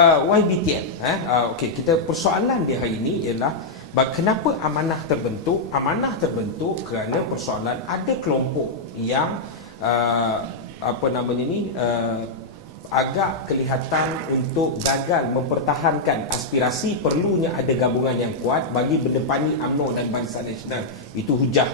Uh, YBTN, eh? uh, okay, kita persoalan di hari ini ialah kenapa amanah terbentuk? Amanah terbentuk kerana persoalan ada kelompok yang uh, apa namanya ni uh, agak kelihatan untuk gagal mempertahankan aspirasi perlunya ada gabungan yang kuat bagi berdepani UMNO dan Barisan Nasional. Itu hujah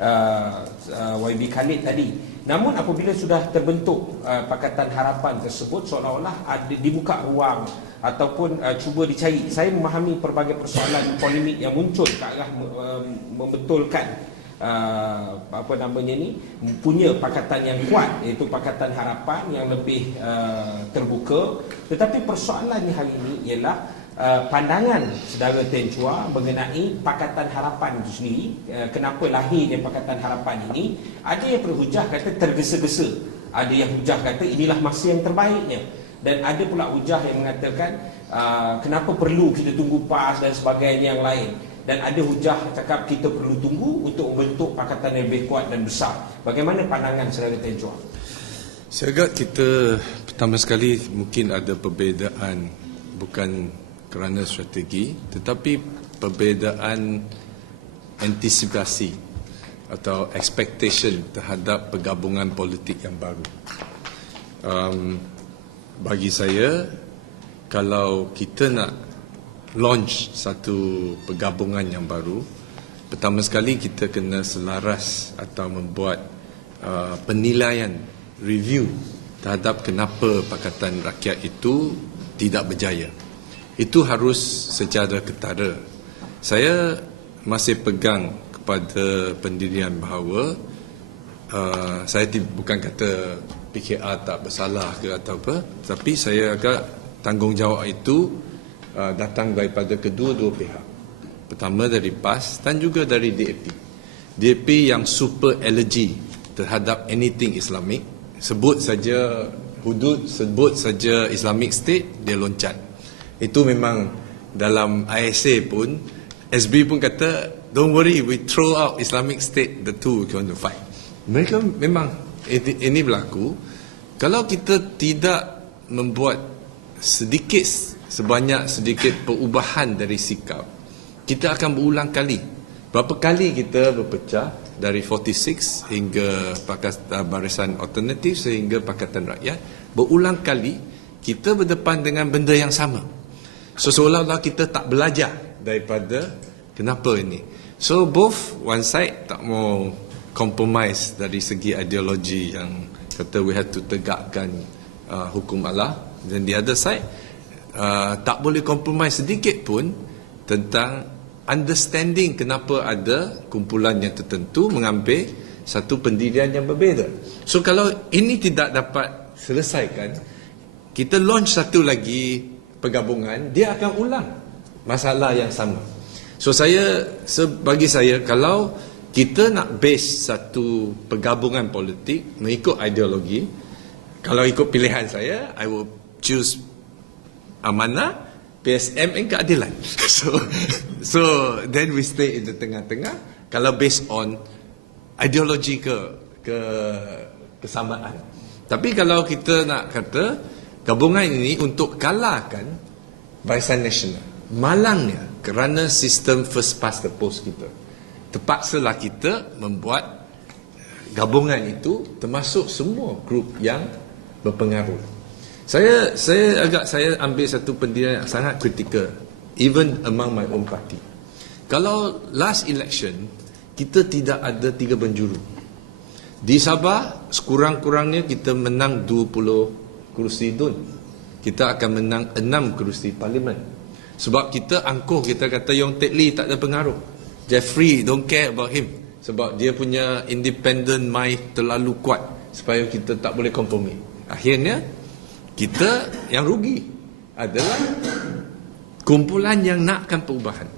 uh, uh, YB Khalid tadi. Namun apabila sudah terbentuk uh, Pakatan Harapan tersebut seolah-olah ada dibuka ruang ataupun uh, cuba dicari. Saya memahami pelbagai persoalan polemik yang muncul ke arah uh, membetulkan uh, apa namanya ni punya pakatan yang kuat iaitu Pakatan Harapan yang lebih uh, terbuka. Tetapi persoalannya hari ini ialah Uh, pandangan saudara Ten Chua mengenai Pakatan Harapan itu sendiri uh, kenapa lahirnya Pakatan Harapan ini ada yang berhujah kata tergesa-gesa. Ada yang hujah kata inilah masa yang terbaiknya. Dan ada pula hujah yang mengatakan uh, kenapa perlu kita tunggu PAS dan sebagainya yang lain. Dan ada hujah cakap kita perlu tunggu untuk membentuk pakatan yang lebih kuat dan besar. Bagaimana pandangan saudara Ten Chua saya agak kita pertama sekali mungkin ada perbezaan bukan kerana strategi tetapi perbezaan antisipasi atau expectation terhadap pergabungan politik yang baru. Um, bagi saya kalau kita nak launch satu pergabungan yang baru pertama sekali kita kena selaras atau membuat uh, penilaian review terhadap kenapa Pakatan Rakyat itu tidak berjaya itu harus secara ketara. Saya masih pegang kepada pendirian bahawa uh, saya bukan kata PKR tak bersalah ke atau apa, tapi saya agak tanggungjawab itu uh, datang daripada kedua-dua pihak. Pertama dari PAS dan juga dari DAP. DAP yang super allergy terhadap anything Islamic, sebut saja hudud, sebut saja Islamic State, dia loncat. Itu memang dalam ISA pun SB pun kata don't worry we throw out Islamic State the two we want to fight. Mereka memang ini berlaku kalau kita tidak membuat sedikit sebanyak sedikit perubahan dari sikap kita akan berulang kali. Berapa kali kita berpecah dari 46 hingga Pakatan Barisan Alternatif sehingga Pakatan Rakyat berulang kali kita berdepan dengan benda yang sama. So seolah-olah kita tak belajar daripada kenapa ini. So both one side tak mau compromise dari segi ideologi yang kata we have to tegakkan uh, hukum Allah dan the other side uh, tak boleh compromise sedikit pun tentang understanding kenapa ada kumpulan yang tertentu mengambil satu pendirian yang berbeza. So kalau ini tidak dapat selesaikan, kita launch satu lagi pergabungan dia akan ulang masalah yang sama. So saya bagi saya kalau kita nak base satu pergabungan politik mengikut ideologi kalau ikut pilihan saya I will choose amanah PSM dan keadilan. So so then we stay in the tengah-tengah. Kalau based on ideologi ke ke kesamaan. Tapi kalau kita nak kata gabungan ini untuk kalahkan Barisan Nasional. Malangnya kerana sistem first past the post kita. Terpaksalah kita membuat gabungan itu termasuk semua grup yang berpengaruh. Saya saya agak saya ambil satu pendirian yang sangat kritikal even among my own party. Kalau last election kita tidak ada tiga penjuru. Di Sabah sekurang-kurangnya kita menang 20 kerusi DUN. Kita akan menang enam kerusi parlimen. Sebab kita angkuh kita kata Yong Tek Lee tak ada pengaruh. Jeffrey don't care about him. Sebab dia punya independent mind terlalu kuat supaya kita tak boleh kompromi akhirnya kita yang rugi adalah kumpulan yang nakkan perubahan.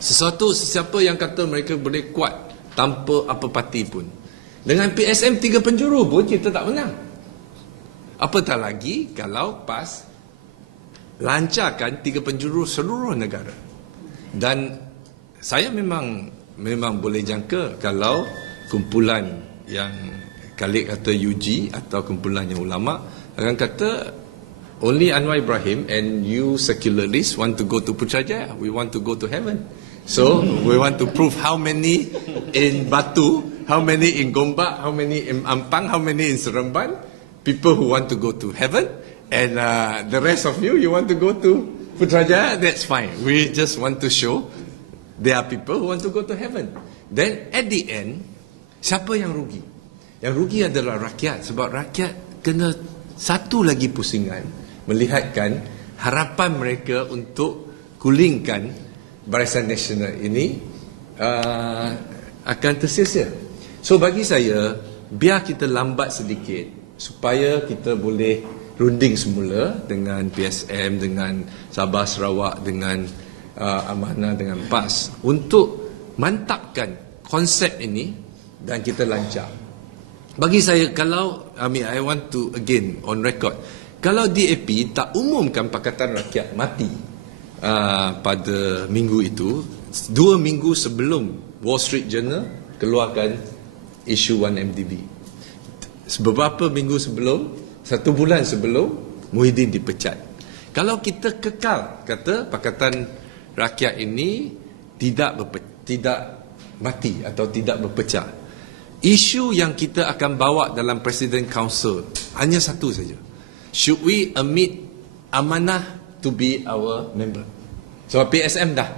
Sesuatu sesiapa yang kata mereka boleh kuat tanpa apa parti pun. Dengan PSM tiga penjuru pun kita tak menang Apatah lagi kalau PAS lancarkan tiga penjuru seluruh negara. Dan saya memang memang boleh jangka kalau kumpulan yang kali kata UG atau kumpulan yang ulama akan kata Only Anwar Ibrahim and you secularists want to go to Putrajaya. We want to go to heaven. So we want to prove how many in Batu, how many in Gombak, how many in Ampang, how many in Seremban. People who want to go to heaven, and uh, the rest of you, you want to go to Putrajaya. That's fine. We just want to show there are people who want to go to heaven. Then at the end, siapa yang rugi? Yang rugi adalah rakyat sebab rakyat kena satu lagi pusingan melihatkan harapan mereka untuk gulingkan Barisan Nasional ini uh, akan tersia-sia. So bagi saya, biar kita lambat sedikit supaya kita boleh runding semula dengan PSM, dengan Sabah Sarawak, dengan uh, Amanah, dengan PAS untuk mantapkan konsep ini dan kita lancar. Bagi saya kalau I mean I want to again on record kalau DAP tak umumkan Pakatan Rakyat mati uh, pada minggu itu dua minggu sebelum Wall Street Journal keluarkan isu 1MDB beberapa minggu sebelum satu bulan sebelum Muhyiddin dipecat kalau kita kekal kata Pakatan Rakyat ini tidak berpe- tidak mati atau tidak berpecah isu yang kita akan bawa dalam President Council hanya satu saja should we admit amanah to be our member. So PSM dah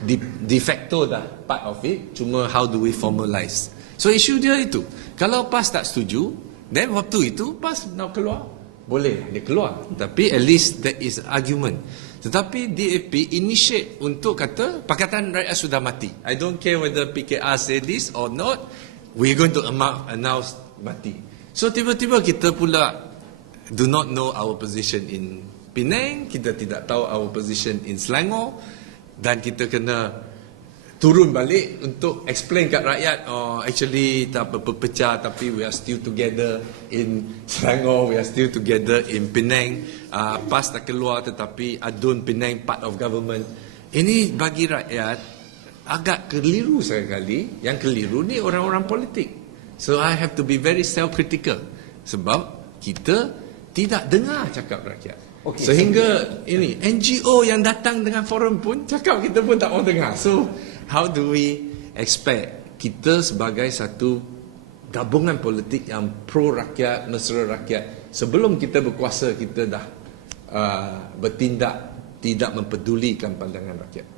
de, de facto dah part of it. Cuma how do we formalize? So isu dia itu. Kalau PAS tak setuju, then waktu itu PAS nak keluar. Boleh dia keluar. Tapi at least that is argument. Tetapi DAP initiate untuk kata Pakatan Rakyat sudah mati. I don't care whether PKR say this or not. We're going to announce mati. So tiba-tiba kita pula do not know our position in Penang, kita tidak tahu our position in Selangor dan kita kena turun balik untuk explain kat rakyat oh actually tak berpecah tapi we are still together in Selangor we are still together in Penang. Uh, PAS tak keluar tetapi adun Penang part of government. Ini bagi rakyat agak keliru sekali. Yang keliru ni orang-orang politik. So I have to be very self critical sebab kita tidak dengar cakap rakyat. Okay, Sehingga so, ini NGO yang datang dengan forum pun cakap kita pun tak mau dengar. So how do we expect kita sebagai satu gabungan politik yang pro rakyat, mesra rakyat sebelum kita berkuasa kita dah uh, bertindak tidak mempedulikan pandangan rakyat.